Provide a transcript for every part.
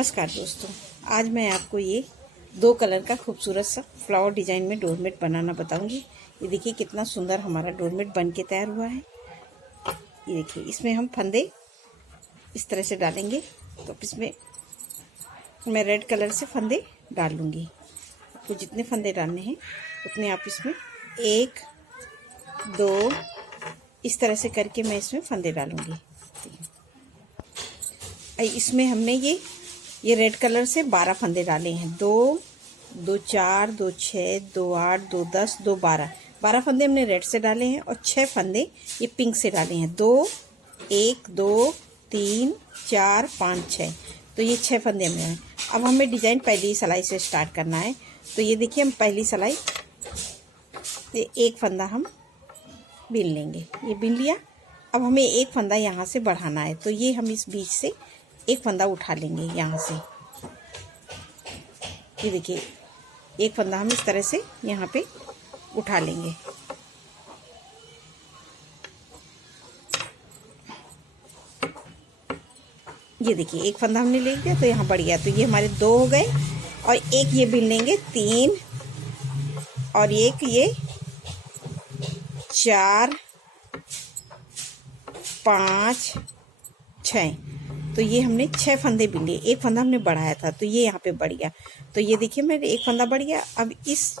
नमस्कार दोस्तों, आज मैं आपको ये 2 कलर का खूबसूरत सा फ्लावर डिज़ाइन में डोरमेट बनाना बताऊंगी। ये देखिए कितना सुंदर हमारा डोरमेट बन के तैयार हुआ है। ये देखिए इसमें हम फंदे इस तरह से डालेंगे। तो इसमें मैं रेड कलर से फंदे डाल लूँगी। आपको जितने फंदे डालने हैं उतने आप इसमें 1 2 इस तरह से करके मैं इसमें फंदे डालूँगी। इसमें हमने ये रेड कलर से 12 फंदे डाले हैं। 2 2 4 2 6 2 8 2 10 2 12 फंदे हमने रेड से डाले हैं और 6 फंदे ये पिंक से डाले हैं। 2 1 2 3 4 5 6, तो ये 6 फंदे हमने हैं। अब हमें डिज़ाइन पहली सिलाई से स्टार्ट करना है। तो ये देखिए हम पहली सिलाई ये एक फंदा हम बीन लेंगे। ये बीन लिया। अब हमें एक फंदा यहाँ से बढ़ाना है, तो ये हम इस बीच से एक फंदा उठा लेंगे यहाँ से। ये देखिए एक फंदा हम इस तरह से यहाँ पे उठा लेंगे। ये देखिए एक फंदा हमने ले लिया, तो यहाँ बढ़ गया। तो ये हमारे 2 हो गए और एक ये बीन लेंगे 3 और एक ये 4 5 6, तो ये हमने 6 फंदे बीन लिए। एक फंदा हमने बढ़ाया था तो ये यहाँ पे बढ़ गया। तो ये देखिए मेरे एक फंदा बढ़ गया। अब इस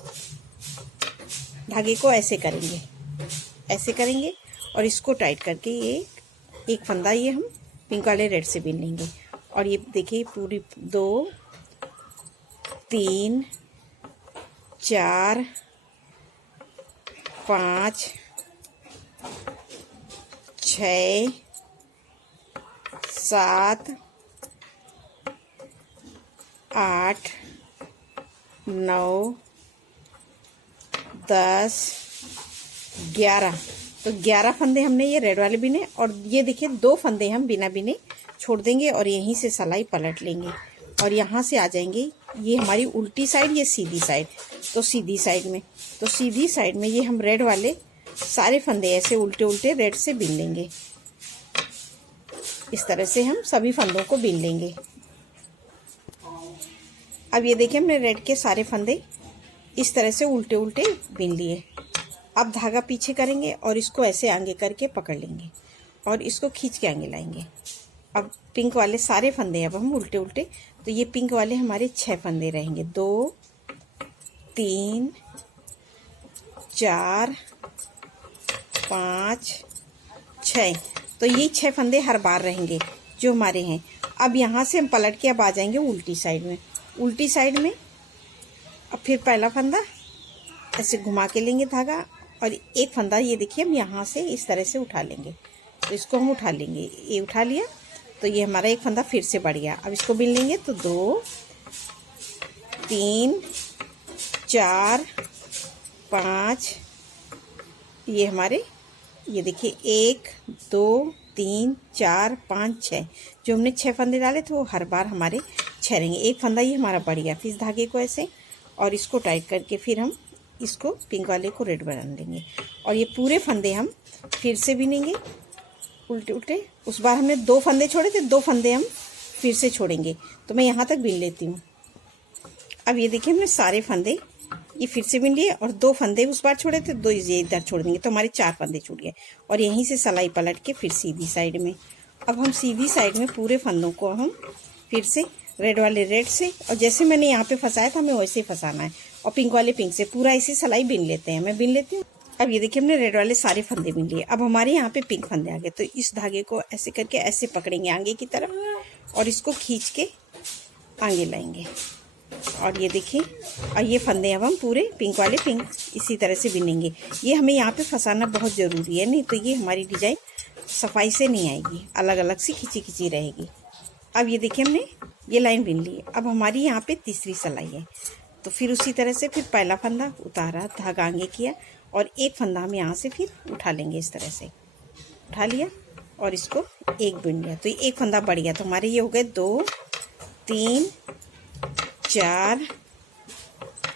धागे को ऐसे करेंगे और इसको टाइट करके ये एक फंदा ये हम पिंक वाले रेड से बीन लेंगे। और ये देखिए पूरी 2 3 4 5 6 7 8 9 10 11, तो 11 फंदे हमने ये रेड वाले बिने। और ये देखिए 2 फंदे हम बिना बिने छोड़ देंगे और यहीं से सिलाई पलट लेंगे और यहाँ से आ जाएंगे। ये हमारी उल्टी साइड, ये सीधी साइड। तो सीधी साइड में ये हम रेड वाले सारे फंदे ऐसे उल्टे उल्टे रेड से बीन लेंगे। इस तरह से हम सभी फंदों को बीन लेंगे। अब ये देखिए हमने रेड के सारे फंदे इस तरह से उल्टे उल्टे बीन लिए। अब धागा पीछे करेंगे और इसको ऐसे आगे करके पकड़ लेंगे और इसको खींच के आगे लाएंगे। अब पिंक वाले सारे फंदे अब हम उल्टे उल्टे, तो ये पिंक वाले हमारे 6 फंदे रहेंगे। 2 3 4 5 6, तो ये 6 फंदे हर बार रहेंगे जो हमारे हैं। अब यहाँ से हम पलट के अब आ जाएंगे उल्टी साइड में। अब फिर पहला फंदा ऐसे घुमा के लेंगे धागा और एक फंदा ये देखिए हम यहाँ से इस तरह से उठा लेंगे। तो इसको हम उठा लेंगे। ये उठा लिया तो ये हमारा एक फंदा फिर से बढ़ गया। अब इसको बीन लेंगे। तो 2 3 4 5, ये हमारे ये देखिए 1 2 3 4 5 6, जो हमने 6 फंदे डाले थे वो हर बार हमारे 6 रहेंगे। एक फंदा ये हमारा बढ़ गया। फिर इस धागे को ऐसे और इसको टाइट करके फिर हम इसको पिंक वाले को रेड बना लेंगे और ये पूरे फंदे हम फिर से बीनेंगे उल्टे उल्टे। उस बार हमने 2 फंदे छोड़े थे, 2 फंदे हम फिर से छोड़ेंगे। तो मैं यहाँ तक बीन लेती हूँ। अब ये देखिए हमने सारे फंदे ये फिर से बीन लिए और 2 फंदे उस बार छोड़े थे, 2 ये इधर छोड़ देंगे। तो हमारे 4 फंदे छूट गए और यहीं से सिलाई पलट के फिर सीधी साइड में। अब हम सीधी साइड में पूरे फंदों को हम फिर से रेड वाले रेड से, और जैसे मैंने यहाँ पे फंसाया था हमें वैसे ही फंसाना है, और पिंक वाले पिंक से पूरा ऐसी सिलाई बीन लेते हैं। मैं बीन लेती हूँ। अब ये देखिए हमने रेड वाले सारे फंदे बीन लिए। अब हमारे यहाँ पे पिंक फंदे आ गए। तो इस धागे को ऐसे करके ऐसे पकड़ेंगे आगे की तरफ और इसको खींच के आगे लाएंगे। और ये देखिए और ये फंदे अब हम पूरे पिंक वाले पिंक इसी तरह से बीनेंगे। ये हमें यहाँ पे फंसाना बहुत ज़रूरी है, नहीं तो ये हमारी डिज़ाइन सफाई से नहीं आएगी, अलग अलग सी खिंची खिंची रहेगी। अब ये देखिए हमने ये लाइन बीन ली। अब हमारी यहाँ पे तीसरी सिलाई है। तो फिर उसी तरह से फिर पहला फंदा उतारा, धागा आगे किया और एक फंदा हम यहाँ से फिर उठा लेंगे। इस तरह से उठा लिया और इसको एक बीन लिया। तो ये एक फंदा बढ़ गया। तो हमारे ये हो गए 2 3 4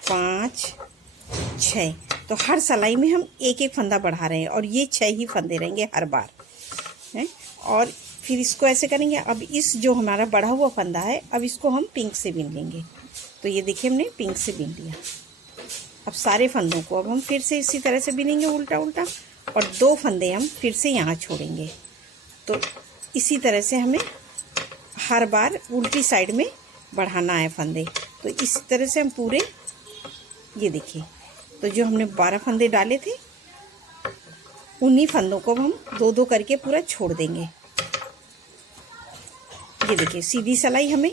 5 6, तो हर सिलाई में हम एक एक फंदा बढ़ा रहे हैं और ये 6 ही फंदे रहेंगे हर बार। है। और फिर इसको ऐसे करेंगे। अब इस जो हमारा बढ़ा हुआ फंदा है, अब इसको हम पिंक से बीन लेंगे। तो ये देखिए हमने पिंक से बीन लिया। अब सारे फंदों को अब हम फिर से इसी तरह से बीनेंगे उल्टा उल्टा, और 2 फंदे हम फिर से यहाँ छोड़ेंगे। तो इसी तरह से हमें हर बार उल्टी साइड में बढ़ाना है फंदे। तो इस तरह से हम पूरे, ये देखिए, तो जो हमने 12 फंदे डाले थे उन्हीं फंदों को हम 2-2 करके पूरा छोड़ देंगे। ये देखिए सीधी सिलाई हमें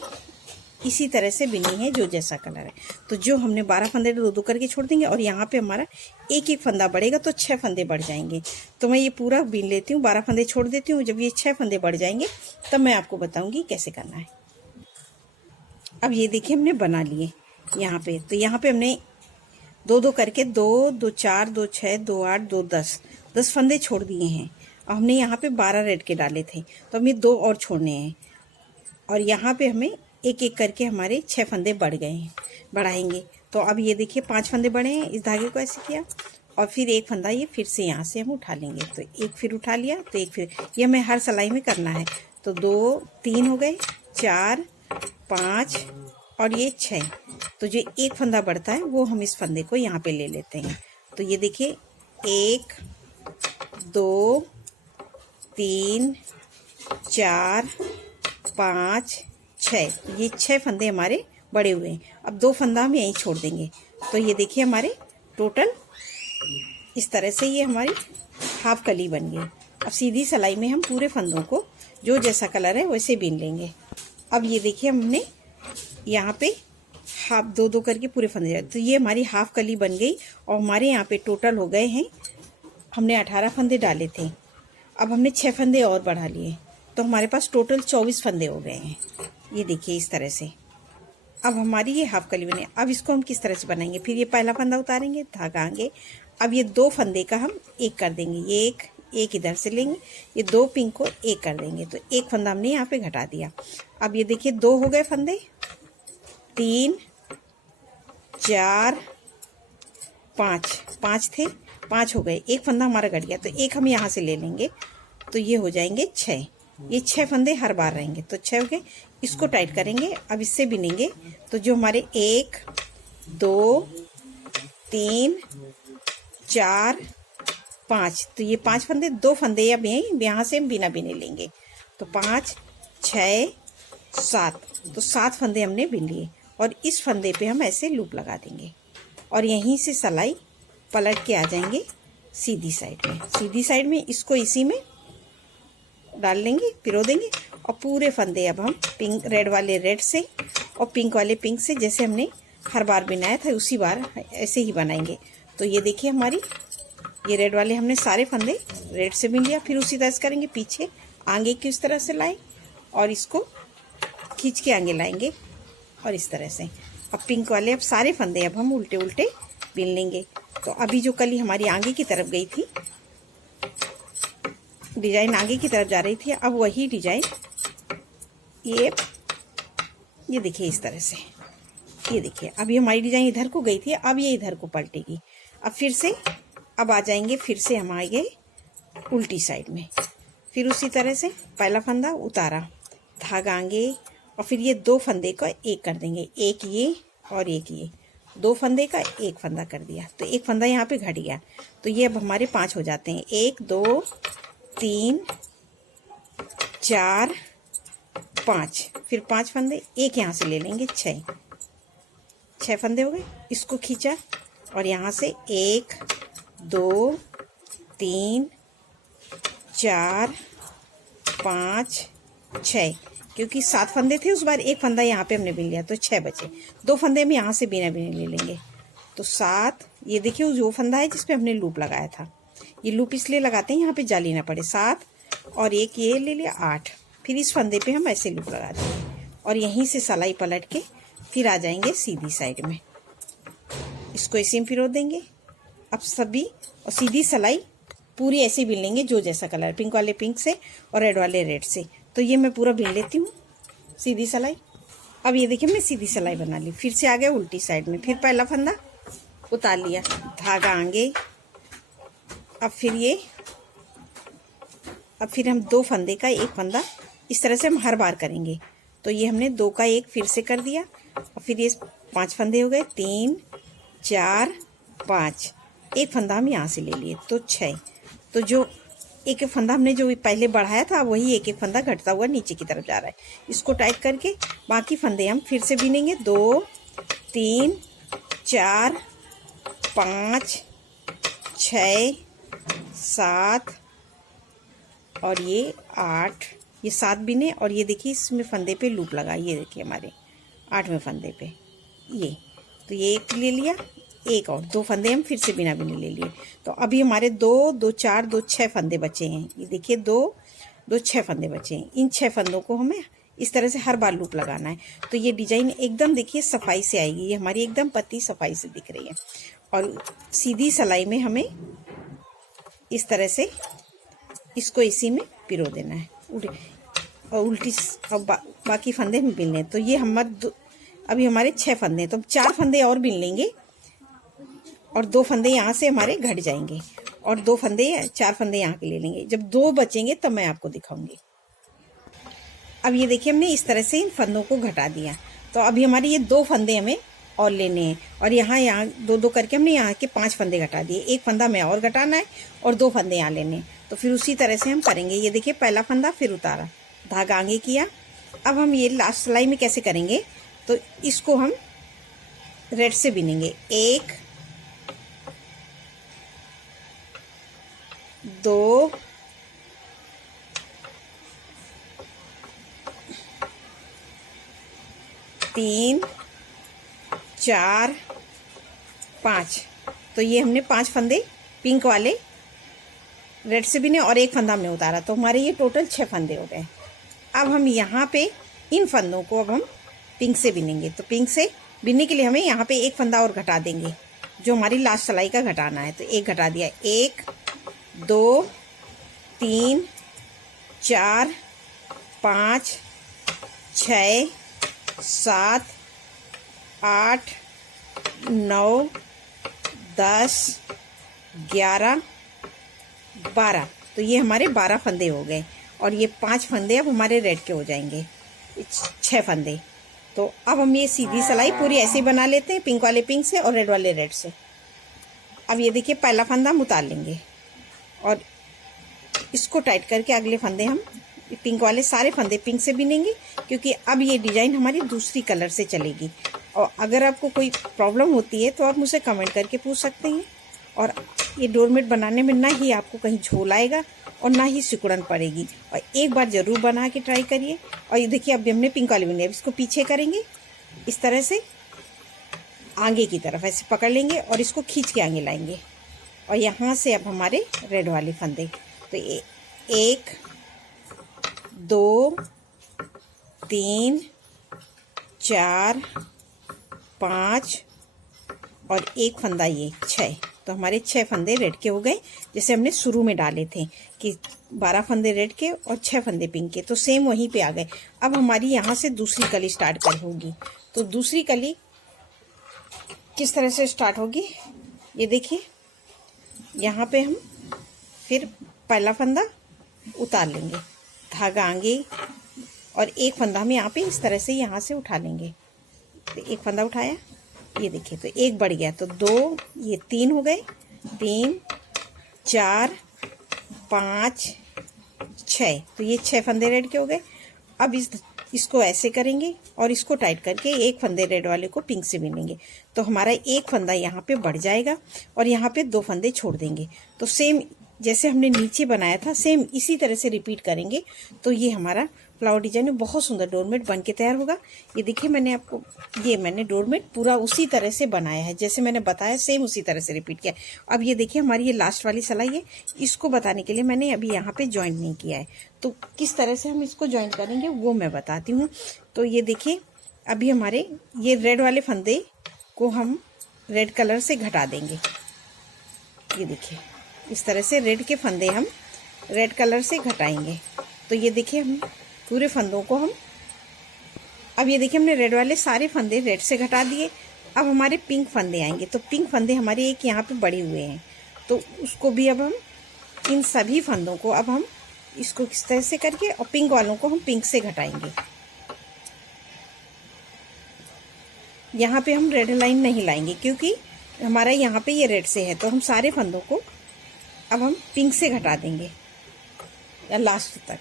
इसी तरह से बिननी है, जो जैसा कलर है। तो जो हमने 12 फंदे 2-2 करके छोड़ देंगे, और यहाँ पे हमारा एक फंदा बढ़ेगा तो 6 फंदे बढ़ जाएंगे। तो मैं ये पूरा बीन लेती हूँ, 12 फंदे छोड़ देती हूँ। जब ये 6 फंदे बढ़ जाएंगे तब मैं आपको बताऊंगी कैसे करना है। अब ये देखिए हमने बना लिए यहाँ पे। तो यहाँ पे हमने 2-2 करके 2, 2 4, 2 6, 2 8, 2 10 फंदे छोड़ दिए हैं। और हमने यहाँ पे 12 रेड के डाले थे, तो हमें 2 और छोड़ने हैं। और यहाँ पे हमें एक एक करके हमारे 6 फंदे बढ़ गए हैं, बढ़ाएंगे। तो अब ये देखिए 5 फंदे बढ़े हैं। इस धागे को ऐसे किया, और फिर एक फंदा ये फिर से यहाँ से हम उठा लेंगे। तो एक फिर उठा लिया, तो एक फिर, ये हमें हर सिलाई में करना है। तो 2, 3 हो गए, 4, 5 और ये 6। तो जो एक फंदा बढ़ता है वो हम इस फंदे को यहाँ पे ले लेते हैं। तो ये देखिए 1, 2, 3, 4, 5, 6, ये 6 फंदे हमारे बड़े हुए हैं। अब 2 फंदा हम यहीं छोड़ देंगे। तो ये देखिए हमारे टोटल इस तरह से ये हमारी हाफ कली बन गई। अब सीधी सिलाई में हम पूरे फंदों को जो जैसा कलर है वैसे बीन लेंगे। अब ये देखिए हमने यहाँ पे हाफ 2-2 करके पूरे फंदे, तो ये हमारी हाफ कली बन गई। और हमारे यहाँ पे टोटल हो गए हैं, हमने 18 फंदे डाले थे, अब हमने 6 फंदे और बढ़ा लिए, तो हमारे पास टोटल 24 फंदे हो गए हैं। ये देखिए इस तरह से अब हमारी ये हाफ कली बनी। अब इसको हम किस तरह से बनाएंगे, फिर ये पहला फंदा उतारेंगे, धागा आगे। अब ये 2 फंदे का हम एक कर देंगे, ये एक इधर से लेंगे, ये 2 पिंक को एक कर देंगे। तो एक फंदा हमने यहाँ पे घटा दिया। अब ये देखिए 2 हो गए फंदे, 3, 4, 5 थे, 5 हो गए, एक फंदा हमारा घट गया, तो एक हम यहाँ से ले लेंगे। तो ये हो जाएंगे 6, ये 6 फंदे हर बार रहेंगे। तो 6 हो गए, इसको टाइट करेंगे। अब इससे बिनेंगे, तो जो हमारे 1, 2, 3, 4, 5, तो ये 5 फंदे, 2 फंदे अब यहाँ से हम बिना बिने लेंगे। तो 5, 6, 7, तो 7 फंदे हमने बिन लिए। और इस फंदे पे हम ऐसे लूप लगा देंगे, और यहीं से सिलाई पलट के आ जाएंगे सीधी साइड में। सीधी साइड में इसको इसी में डाल लेंगे, पिरो देंगे। और पूरे फंदे अब हम पिंक, रेड वाले रेड से और पिंक वाले पिंक से, जैसे हमने हर बार बनाया था उसी बार ऐसे ही बनाएंगे। तो ये देखिए हमारी ये रेड वाले हमने सारे फंदे रेड से बिन लिया। फिर उसी तरह से करेंगे, पीछे आगे की इस तरह से लाए और इसको खींच के आगे लाएंगे, और इस तरह से। अब पिंक वाले अब सारे फंदे अब हम उल्टे उल्टे बिन लेंगे। तो अभी जो कली हमारी आगे की तरफ गई थी, डिजाइन आगे की तरफ जा रही थी, अब वही डिजाइन ये देखिए इस तरह से। ये देखिए अभी हमारी डिजाइन इधर को गई थी, अब ये इधर को पलटेगी। अब फिर से अब आ जाएंगे, फिर से हम आएंगे उल्टी साइड में। फिर उसी तरह से पहला फंदा उतारा, धागा आगे, और फिर ये 2 फंदे का एक कर देंगे, एक ये और एक ये, 2 फंदे का एक फंदा कर दिया। तो एक फंदा यहाँ पे घट गया। तो ये अब हमारे 5 हो जाते हैं, 1, 2, 3, 4, 5, फिर 5 फंदे, एक यहाँ से ले लेंगे, 6 फंदे हो गए। इसको खींचा और यहाँ से 1, 2, 3, 4, 5, 6, क्योंकि 7 फंदे थे उस बार, एक फंदा यहाँ पे हमने बिन लिया, तो 6 बचे। 2 फंदे हम यहाँ से बिना बिने ले लेंगे। तो 7, ये देखिए जो फंदा है जिसपे हमने लूप लगाया था, ये लूप इसलिए लगाते हैं यहाँ पे जाली ना पड़े। 7 और एक ये ले लिया, 8। फिर इस फंदे पे हम ऐसे लूप लगा देंगे, और यहीं से सिलाई पलट के फिर आ जाएंगे सीधी साइड में। इसको ऐसे में फिरो देंगे अब सभी, और सीधी सिलाई पूरी ऐसे बिन लेंगे, जो जैसा कलर, पिंक वाले पिंक से और रेड वाले रेड से। तो ये मैं पूरा बिन लेती हूँ सीधी सिलाई। अब ये देखिए मैं सीधी सिलाई बना ली। फिर से आ गए उल्टी साइड में, फिर पहला फंदा उतार लिया, धागा आगे। अब फिर ये अब फिर हम 2 फंदे का एक फंदा इस तरह से हम हर बार करेंगे। तो ये हमने 2 का एक फिर से कर दिया और फिर ये 5 फंदे हो गए, 3 4 5, एक फंदा हम यहाँ से ले लिए तो 6। तो जो एक एक फंदा हमने जो पहले बढ़ाया था वही एक एक फंदा घटता हुआ नीचे की तरफ जा रहा है। इसको टाइट करके बाकी फंदे हम फिर से बिनेंगे, 2 3 4 5 6 7 और ये 8, ये 7 बिने। और ये देखिए इसमें फंदे पे लूप लगा, ये देखिए हमारे 8वें फंदे पे ये। तो ये एक ले लिया, एक और 2 फंदे हम फिर से बिना बिने ले लिए। तो अभी हमारे 2 2 4 2 6 फंदे बचे हैं। ये देखिए 2 2 6 फंदे बचे हैं। इन 6 फंदों को हमें इस तरह से हर बार लूप लगाना है। तो ये डिजाइन एकदम देखिए सफाई से आएगी, ये हमारी एकदम पतली सफाई से दिख रही है। और सीधी सिलाई में हमें इस तरह से इसको इसी में पिरो देना है और उल्टी और बाकी फंदे हम बिन लें। तो ये हमारे अभी हमारे 6 फंदे हैं, तो 4 फंदे और बिन लेंगे और 2 फंदे यहाँ से हमारे घट जाएंगे और 2 फंदे 4 फंदे यहाँ के ले लेंगे। जब 2 बचेंगे तब मैं आपको दिखाऊंगी। अब ये देखिए हमने इस तरह से इन फंदों को घटा दिया। तो अभी हमारे ये 2 फंदे हमें और लेने हैं और यहाँ 2 करके हमने यहाँ के 5 फंदे घटा दिए। एक फंदा हमें और घटाना है और 2 फंदे यहाँ लेने हैं। तो फिर उसी तरह से हम करेंगे। ये देखिए पहला फंदा फिर उतारा, धागा आगे किया। अब हम ये लास्ट सिलाई में कैसे करेंगे, तो इसको हम रेड से बिनेंगे, 1 2 3 4 5। तो ये हमने 5 फंदे पिंक वाले रेड से बिने और एक फंदा हमने उतारा, तो हमारे ये टोटल 6 फंदे हो गए। अब हम यहाँ पे इन फंदों को अब हम पिंक से बिनेंगे। तो पिंक से बिनने के लिए हमें यहाँ पे एक फंदा और घटा देंगे, जो हमारी लास्ट सिलाई का घटाना है। तो एक घटा दिया, 1 2 3 4 5 6 7 8 9 10 11 12। तो ये हमारे 12 फंदे हो गए और ये 5 फंदे अब हमारे रेड के हो जाएंगे, 6 फंदे। तो अब हम ये सीधी सिलाई पूरी ऐसे ही बना लेते हैं, पिंक वाले पिंक से और रेड वाले रेड से। अब ये देखिए पहला फंदा हम उतार लेंगे और इसको टाइट करके अगले फंदे हम पिंक वाले सारे फंदे पिंक से बिनेंगे, क्योंकि अब ये डिजाइन हमारी दूसरी कलर से चलेगी। और अगर आपको कोई प्रॉब्लम होती है तो आप मुझे कमेंट करके पूछ सकते हैं। और ये डोरमेट बनाने में ना ही आपको कहीं झोल आएगा और ना ही सिकुड़न पड़ेगी। और एक बार ज़रूर बना के ट्राई करिए। और ये देखिए अब हमने पिंक वाली बिनी, अब इसको पीछे करेंगे इस तरह से, आगे की तरफ ऐसे पकड़ लेंगे और इसको खींच के आगे लाएंगे। और यहाँ से अब हमारे रेड वाले फंदे, तो 1 2 3 4 5 और एक फंदा ये 6। तो हमारे 6 फंदे रेड के हो गए, जैसे हमने शुरू में डाले थे कि 12 फंदे रेड के और 6 फंदे पिंक के। तो सेम वहीं पे आ गए। अब हमारी यहाँ से दूसरी कली स्टार्ट कर होगी। तो दूसरी कली किस तरह से स्टार्ट होगी, ये देखिए। यहाँ पे हम फिर पहला फंदा उतार लेंगे, धागा आगे और एक फंदा हम यहाँ पे इस तरह से यहाँ से उठा लेंगे। तो एक फंदा उठाया, ये देखिए तो एक बढ़ गया, तो 2, ये 3 हो गए, 3 4 5 6। तो ये 6 फंदे रेड के हो गए। अब इसको ऐसे करेंगे और इसको टाइट करके एक फंदे रेड वाले को पिंक से बिनेंगे। तो हमारा एक फंदा यहाँ पे बढ़ जाएगा और यहाँ पे 2 फंदे छोड़ देंगे। तो सेम जैसे हमने नीचे बनाया था सेम इसी तरह से रिपीट करेंगे। तो ये हमारा फ्लावर डिजाइन में बहुत सुंदर डोरमेट बन के तैयार होगा। ये देखिए मैंने डोरमेट पूरा उसी तरह से बनाया है, जैसे मैंने बताया सेम उसी तरह से रिपीट किया। अब ये देखिए हमारी ये लास्ट वाली सिलाई है, इसको बताने के लिए मैंने अभी यहाँ पे ज्वाइंट नहीं किया है। तो किस तरह से हम इसको ज्वाइंट करेंगे वो मैं बताती हूँ। तो ये देखिए अभी हमारे ये रेड वाले फंदे को हम रेड कलर से घटा देंगे। ये देखिए इस तरह से रेड के फंदे हम रेड कलर से घटाएंगे। तो ये देखिए हम पूरे फंदों को हम, अब ये देखिए हमने रेड वाले सारे फंदे रेड से घटा दिए। अब हमारे पिंक फंदे आएंगे। तो पिंक फंदे हमारे एक यहाँ पे बड़े हुए हैं, तो उसको भी अब हम इन सभी फंदों को अब हम इसको किस तरह से करके, और पिंक वालों को हम पिंक से घटाएंगे। यहाँ पे हम रेड लाइन नहीं लाएंगे क्योंकि हमारा यहाँ पे ये रेड से है, तो हम सारे फंदों को अब हम पिंक से घटा देंगे या लास्ट तक।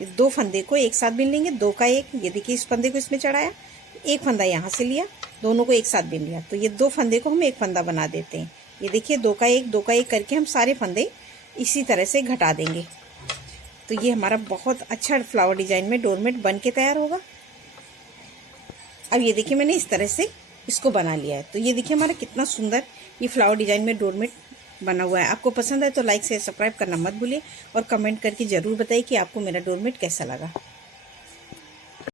ये 2 फंदे को एक साथ बिन लेंगे, 2 का 1। ये देखिए इस फंदे को इसमें चढ़ाया, एक फंदा यहाँ से लिया, दोनों को एक साथ बिन लिया, तो ये 2 फंदे को हम एक फंदा बना देते हैं। ये देखिए 2 का 1 2 का 1 करके हम सारे फंदे इसी तरह से घटा देंगे। तो ये हमारा बहुत अच्छा फ्लावर डिजाइन में डोरमेट बन के तैयार होगा। अब ये देखिए मैंने इस तरह से इसको बना लिया है। तो ये देखिए हमारा कितना सुंदर ये फ्लावर डिजाइन में डोरमेट बना हुआ है। आपको पसंद है तो लाइक से सब्सक्राइब करना मत भूलिए और कमेंट करके ज़रूर बताइए कि आपको मेरा डोरमेट कैसा लगा।